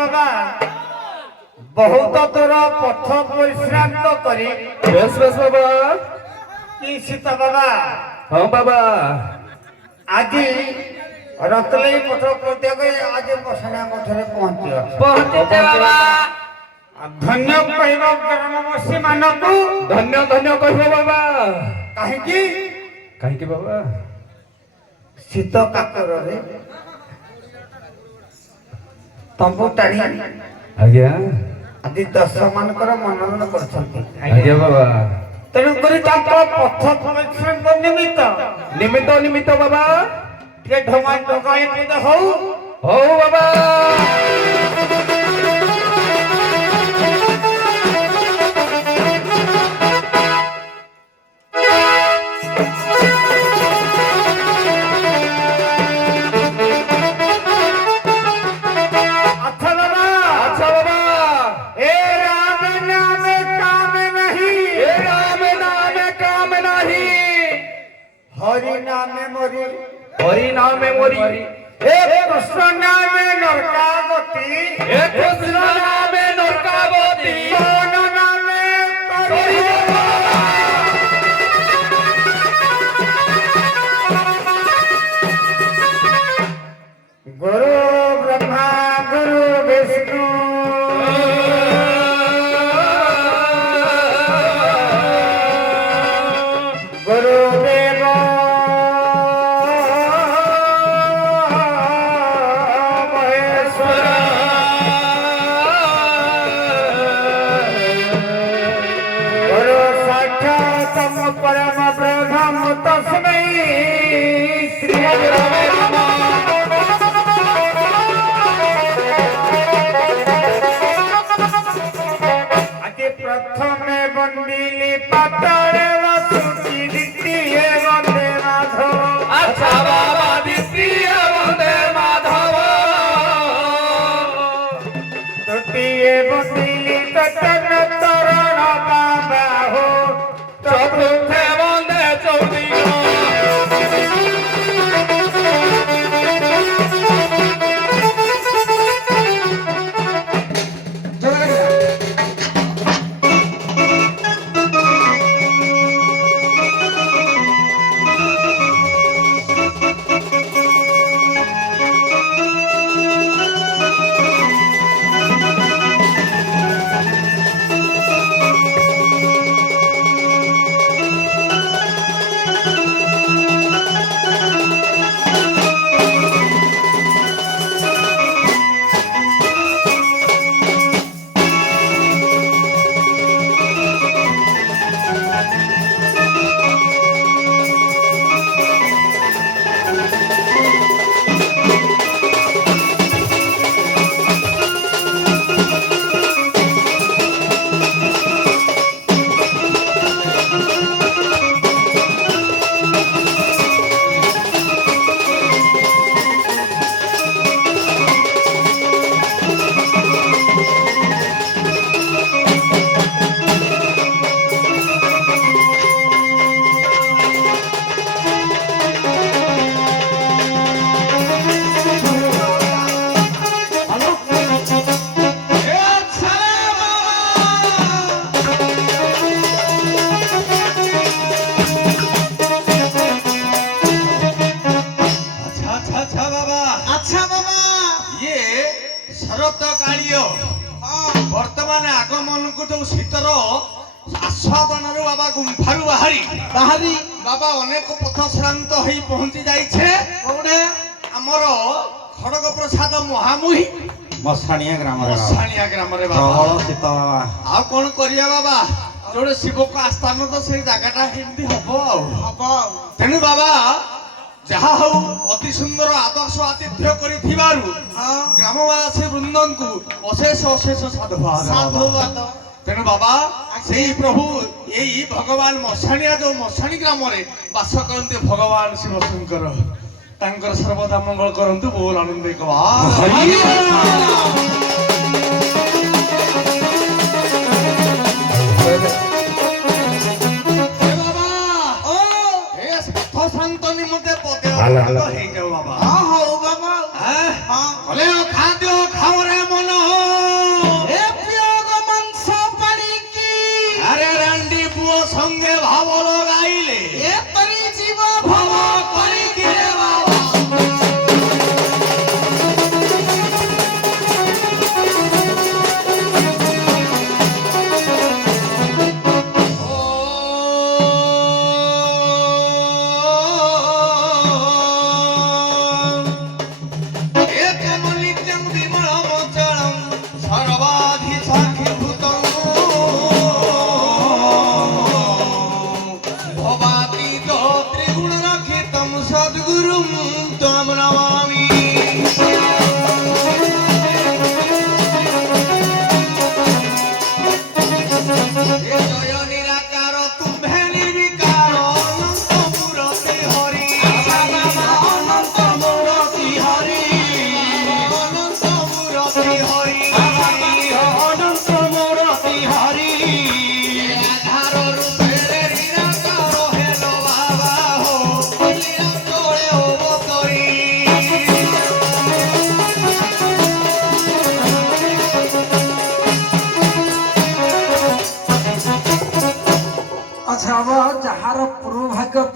ବାବା ବହୁତ ଦୂର ପଥ ପରିଶ୍ରାନ୍ତ କରି ବେଶ ବେଶ ବାବା। କି ସୀତା ବାବା ହଁ ବାବା। ଆଜି ରତଲେଇ ପଥ ପ୍ରତ୍ୟେକ ଆଜି ମଶାଣିଆ ମଠରେ ପହଞ୍ଚିବ। ପହଞ୍ଚିଛେ ବାବା। ଧନ୍ୟ କହିବ ଗ୍ରାମବାସୀ ମାନଙ୍କୁ। ଧନ୍ୟ ଧନ୍ୟ କହିବ ବାବା। କାହିଁକି କାହିଁକି ବାବା? ଶୀତ କାକରରେ ତମ୍ବୁ ଟାଣି ଆଜ୍ଞା ଆଜି ଦର୍ଶକ ମାନଙ୍କର ମନୋରଞ୍ଜନ କରୁଛନ୍ତି। ଆଜ୍ଞା ବାବା। ତେଣୁକରି ତାଙ୍କ ପଥ ପରିଶ୍ରାନ୍ତ ନିମିତ୍ତ ନିମିତ୍ତ ନିମିତ୍ତ ବାବା। ଟିକେ ଢମା ଢଗାଇ ପଦ ହଉ। ହଉ ବାବା। ଆଚ୍ଛା ବାବା ଆଚ୍ଛା ବାବା। ଏ ରାମ ନାମେ କାମ ନାହିଁ ଏ ରାମ ନାମେ କାମ ନାହିଁ। ହରି ନାମେ ମରି হরি নামে মরি। ଏ କୃଷ୍ଣ ନାମେ ନରକାଗତି এ কৃষ্ণ নামে নরকাগতি। ପବନ ନାମେ କରି ଗୁରୁ ବ୍ରହ୍ମା ଗୁରୁ ବିଷ୍ଣୁ ଗୁରୁଦେବ ମହେଶ୍ୱର ଗୁରୁ ସାକ୍ଷାତ ପରମ ବ୍ରହ୍ମ ତସ୍ମୈ ଶ୍ରୀ ଗୁରବେ ଆଜି ପ୍ରଥମେ ବନ୍ଦିଲି ପାତାଳେ ବାସୁକି ଦ୍ୱିତୀୟ ବନ୍ଦେ ମାଧବ আচ্ছা বাবা। দ্বিতীয় বন্দে মাধব। তৃতীয় বন্দিলি ততন তরণ বাবাহো চতুর্থে বন্দে চৌদিন। ବର୍ତ୍ତମାନ ଆଗମନକୁ ଯୋଉ ଶୀତର ଆସ୍ୱାଦନରୁ ବାବା ଗୁମ୍ଫାରୁ ବାହାରି ବାବା ଅନେକ ପଥ ଶ୍ରାନ୍ତ ହେଇ ପହଞ୍ଚି ଯାଇଛେ କୋଉଠେ ଆମର ଖଡଗ ପ୍ରସାଦ ମହାମୁହି ମଶାଣିଆ ଗ୍ରାମରେ ଗ୍ରାମରେ ବାବା ପ୍ରବଳ ଶୀତ ବାବା। ଆଉ କଣ କରିବା ବାବା ଯୋଉଟେ ଶିବଙ୍କ ଆସ୍ଥାନ ତ ସେଇ ଜାଗାଟା ଏମିତି ହବ ଆଉ ତେଣୁ ବାବା ଯାହା ହଉ ଅତି ସୁନ୍ଦର ଆଦର୍ଶ ଆତିଥ୍ୟ କରିଥିବାରୁ ଗ୍ରାମବାସୀ ବୃନ୍ଦଙ୍କୁ ଅଶେଷ ଅଶେଷ ସାଧୁବାଦ। ତେଣୁ ବାବା ସେଇ ପ୍ରଭୁ ଏଇ ଭଗବାନ ମଶାଣିଆ ଯୋଉ ମଶାଣି ଗ୍ରାମରେ ବାସ କରନ୍ତି ଭଗବାନ ଶିବ ଶଙ୍କର ତାଙ୍କର ସର୍ବଦା ମଙ୍ଗଳ କରନ୍ତୁ ବୋଲ ଆନନ୍ଦ ଶାନ୍ତ ନିମନ୍ତେ ହେଇଯାଉ ବାବା। ହଉ ବାବା ଖାଦ୍ୟ ଖାଓରେ ମନ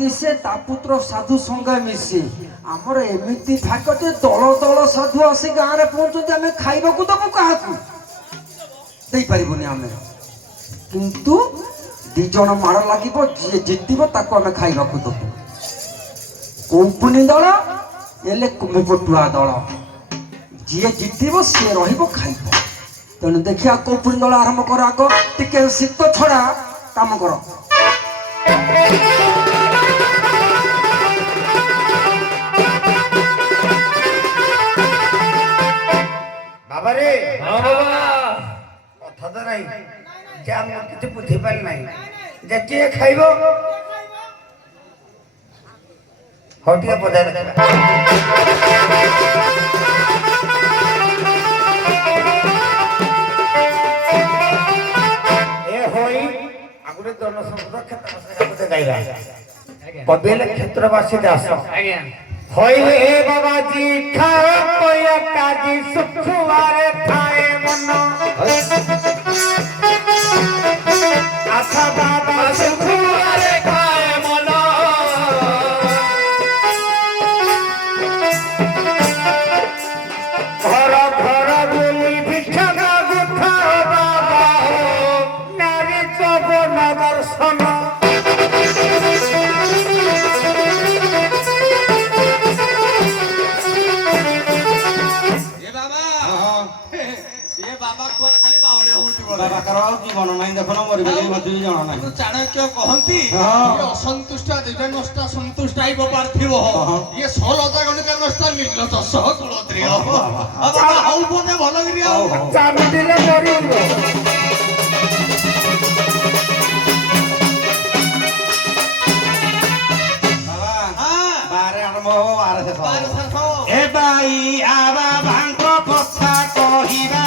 ଦିଶେ ତା ପୁତ୍ର ସାଧୁ ସଙ୍ଗେ ମିଶେ ଆମର ଏମିତି ଭାଗ ଯେ ଦଳ ଦଳ ସାଧୁ ଆସି ଗାଁରେ ପହଞ୍ଚନ୍ତି ଆମେ ଖାଇବାକୁ ଦବୁ କାହାକୁ ଦେଇପାରିବୁନି ଆମେ କିନ୍ତୁ 2 ଜଣ ମାଡ଼ ଲାଗିବ ଯିଏ ଜିତିବ ତାକୁ ଆମେ ଖାଇବାକୁ ଦବୁ କୌପୁନୀ ଦଳ ହେଲେ କୁମିପଟୁଆ ଦଳ ଯିଏ ଜିତିବ ସିଏ ରହିବ ଖାଇବ ତେଣୁ ଦେଖିବା କୌପୁନୀ ଦଳ ଆରମ୍ଭ କର ଆଗ ଟିକେ ଶୀତ ଛଡ଼ା କାମ କର ବାବାରେ ହଁ ବାବା କଥା ତ ନାହିଁ ଯେ ଆମେ କିଛି ବୁଝିପାରି ନାହିଁ ଯେ କିଏ ଖାଇବ ହଉ ଟିକେ ବଜାୟ ରଖିବା ଏ ହୋଇ ଆଗୁରେ ଜନସମ୍ପଦ କ୍ଷେତ୍ର ଗାଇବା କବି ହେଲେ କ୍ଷେତ୍ରବାସୀ ଦାସ ଆଜ୍ଞା होई हे बाबाजी खाओ कोई काजी सुखवारे थाए मनो आशा बाबा सुखुआरे खाए मन घर घर बोली भिक्षा मागु खाओ बाबा हो नारी चबन दर्शन ବାବାଙ୍କର ଆଉ ଜୀବନ ନାହିଁ ଦେଖୁନ ମରିଗଲେ ମତେ ବି ଜଣା ନାହିଁ ଚାଣକ୍ୟ କହନ୍ତି ଅସନ୍ତୁଷ୍ଟ ଦିଟା ନଷ୍ଟ ସନ୍ତୁଷ୍ଟ ଆଇବ ପାର୍ଥିବ ଇଏ 16 ଗଣିତ ନଷ୍ଟ ନିର୍ଲଜ ସହ କୁଳତ୍ରିୟ ବାବା ଆଉ ବୋଧେ ଭଲ କରି ଆଉ ଚାମିଦିଲେ ମରିବ ବାରେ ଆରମ୍ଭ ହବ ବାର ଶେଷ ଏ ବାଇ ଆ ବାବାଙ୍କ କଥା କହିବା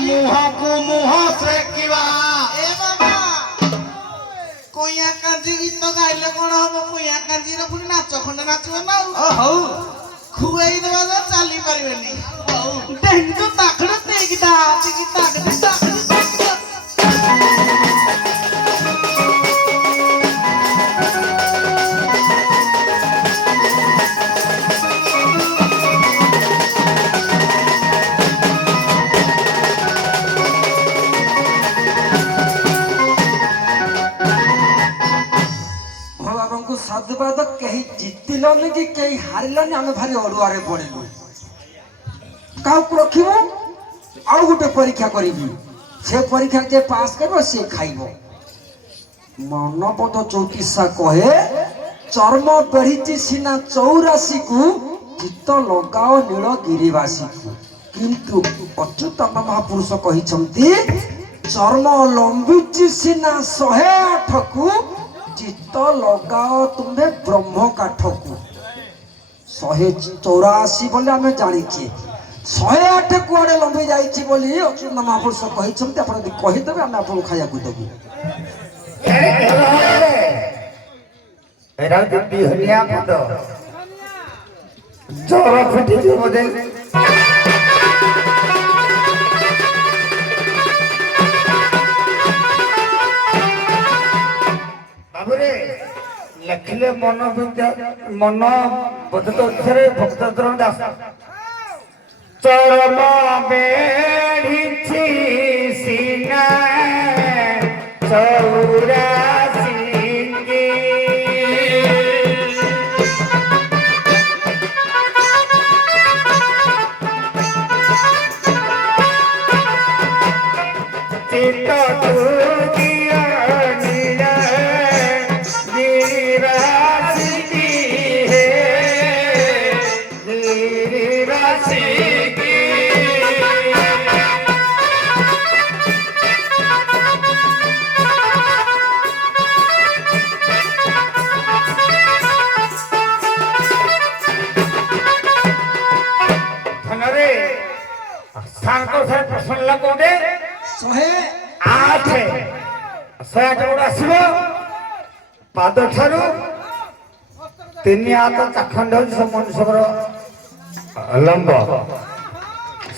मुहको मुह से किवा ए बाबा कोया कांजी गीत गाइले कोन हबो कोया कांजी रे पुनी नाच खंड नाचबे ना ओ हौ खुआई देबा तो चाली परबेनी हौ डेंग तो ताखड़ तेगिता तेगिता ताखड़ साधुवाद कहीं जितिलनि कि कहीं हारिलनि आमे भारी अड़ुआरे पड़िलु काउक रखिबो आउ गोटे परीक्षा करिबी से परीक्षा जे पास करबो से खाइबो मनपद चौकिसा कहे चर्म बेढ़ी सीना 84 को चित्त लगाओ नीलगिरीवासी को किंतु अच्युतानंद महापुरुष कहिसंती चर्म लंबिची सीना 108 को चित्त लगाओ तुम्हें ब्रह्म काठ को 184 बोले आम जानी 108 कुआड़े लंबी जाइए बोली अच्युत महापुरुष कहते कहीदेवे आम आपको खाया देवु जर फुटी बोधे बाबुरे लिखले मन विद्या मन बोध तो भक्त दास चरम बेढ़ी सीना 84 ସାଙ୍ଗ ସାର୍ ପ୍ରସନ୍ନ କୋଉଟେ 108 ଗୋଡ଼ ଆସିବ ପାଦ ଠାରୁ 3 ହାତ ଚାଖଣ୍ଡ ହେଉଛି ସେ ମନୁଷ୍ୟର ଲମ୍ବ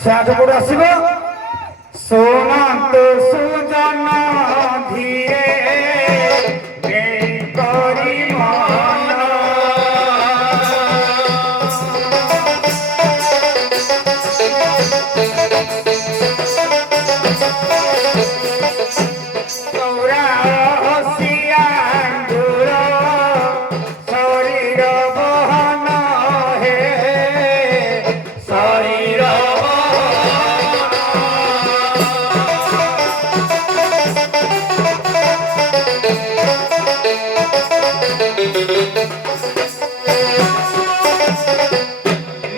108 ଗୋଡ଼ ଆସିବ ଶୁଣନ୍ତୁ ସୁଜନ ଧୀରେ ଦେଇ କରି ମନ ଚଉରା ହସିଆ ଦୂର ଶରୀର ବହନ ହେ ଶରୀର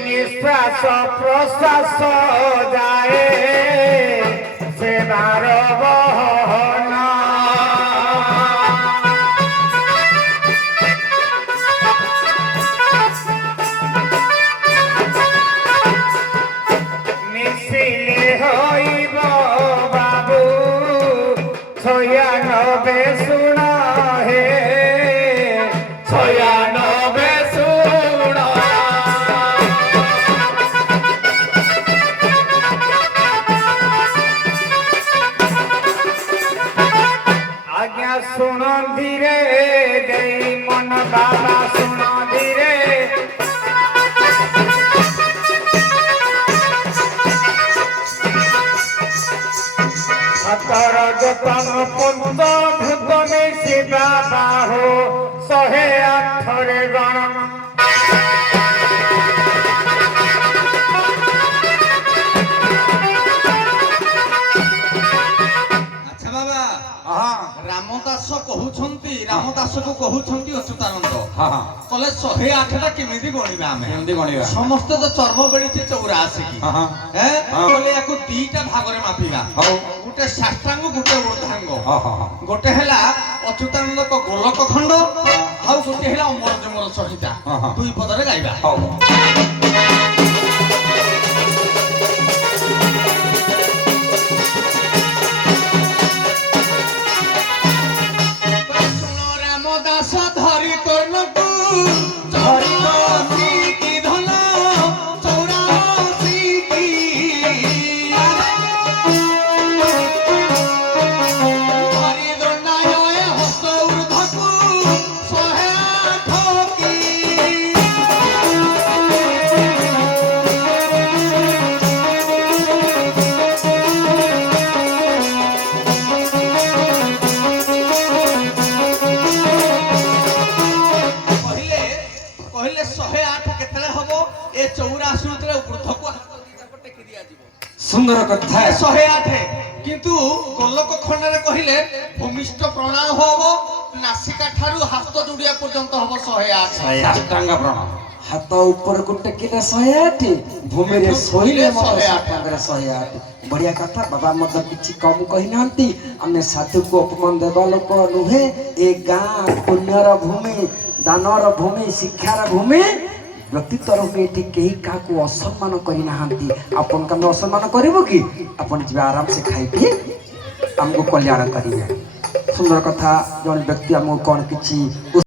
ନିଶ୍ୱାସ ପ୍ରଶ୍ୱାସ ଯାଏ ସେବାର ବହନ ମିଶିଲେ ହୋଇବ ବାବୁ 96 ଶୁଣ ହେ 96 ଶୁଣ ଆଜ୍ଞା ଶୁଣନ୍ତି ରେ ଦେଇ ମନ ବାବା ଶୁଣନ୍ତି ରେ ସତର ଯତନ ପନ୍ତ ଭୂତ ମିଶି ବାବା ହୋ 108 ଗଣ ଆଚ୍ଛା ବାବା ରାମଦାସ ରାମଦାସକୁ କହୁଛନ୍ତି ଅଚ୍ୟୁତାନନ୍ଦ କଲେ 108ଟା କେମିତି ଗଣିବା ଆମେ ସମସ୍ତେ ତ ଚର୍ମ ବେଳିଛି 84 କହିଲେ ୟାକୁ 2ଟା ଭାଗରେ ମାପିବା ଗୋଟେ ସାଷ୍ଟାଙ୍ଗ ଗୋଟେ ଊର୍ଦ୍ଧ୍ୱାଙ୍ଗ ଗୋଟେ ହେଲା ଅଚ୍ୟୁତାନନ୍ଦଙ୍କ ଗୋଲକ ଖଣ୍ଡ ଆଉ ଗୋଟେ ହେଲା ଅମରଜମର ସଂହିତା 2 ପଦରେ ଗାଇବା ধরি কর্ণকু ধরি কি ধন 84 কি ধরি দণ্ডায় হস্ত ঊর্ধ্বকু 108 কি କହିଲେ 108 କେତେବେଳେ ହବ ଏ 84 ଯେତେବେଳେ ଊର୍ଦ୍ଧ୍ୱକୁ ହାତ ଦିଟାକୁ ଟେକି ଦିଆଯିବ ସୁନ୍ଦର କଥା 108 କିନ୍ତୁ ଗୋଲକ ଖଣ୍ଡରେ କହିଲେ ଭୂମିଷ୍ଠ ପ୍ରଣାମ ହବ ନାସିକା ଠାରୁ ହାତ ଯୋଡ଼ିବା ପର୍ଯ୍ୟନ୍ତ ହବ 108 ସାଷ୍ଟାଙ୍ଗ ପ୍ରଣାମ ହାତ ଉପରକୁ ଟେକିଲେ 108 ଭୂମିରେ ଶୋଇଲେ ମଧ୍ୟ ସାଷ୍ଟାଙ୍ଗରେ 108 ବଢିଆ କଥା ବାବା ମଧ୍ୟ କିଛି କମ କହିନାହାନ୍ତି ଆମେ ସାଧୁକୁ ଅପମାନ ଦେବା ଲୋକ ନୁହେଁ ଏ ଗାଁ ପୁଣ୍ୟର ଭୂମି ଦାନର ଭୂମି ଶିକ୍ଷାର ଭୂମି ବ୍ୟକ୍ତି ତରଫରୁ ଏଠି କେହି କାହାକୁ ଅସମ୍ମାନ କରିନାହାନ୍ତି ଆପଣଙ୍କୁ ଆମେ ଅସମ୍ମାନ କରିବୁ କି ଆପଣ ଯିବେ ଆରାମସେ ଖାଇକି ଆମକୁ କଲ୍ୟାଣ କରିବେ ସୁନ୍ଦର କଥା ଜଣେ ବ୍ୟକ୍ତି ଆମକୁ କ'ଣ କିଛି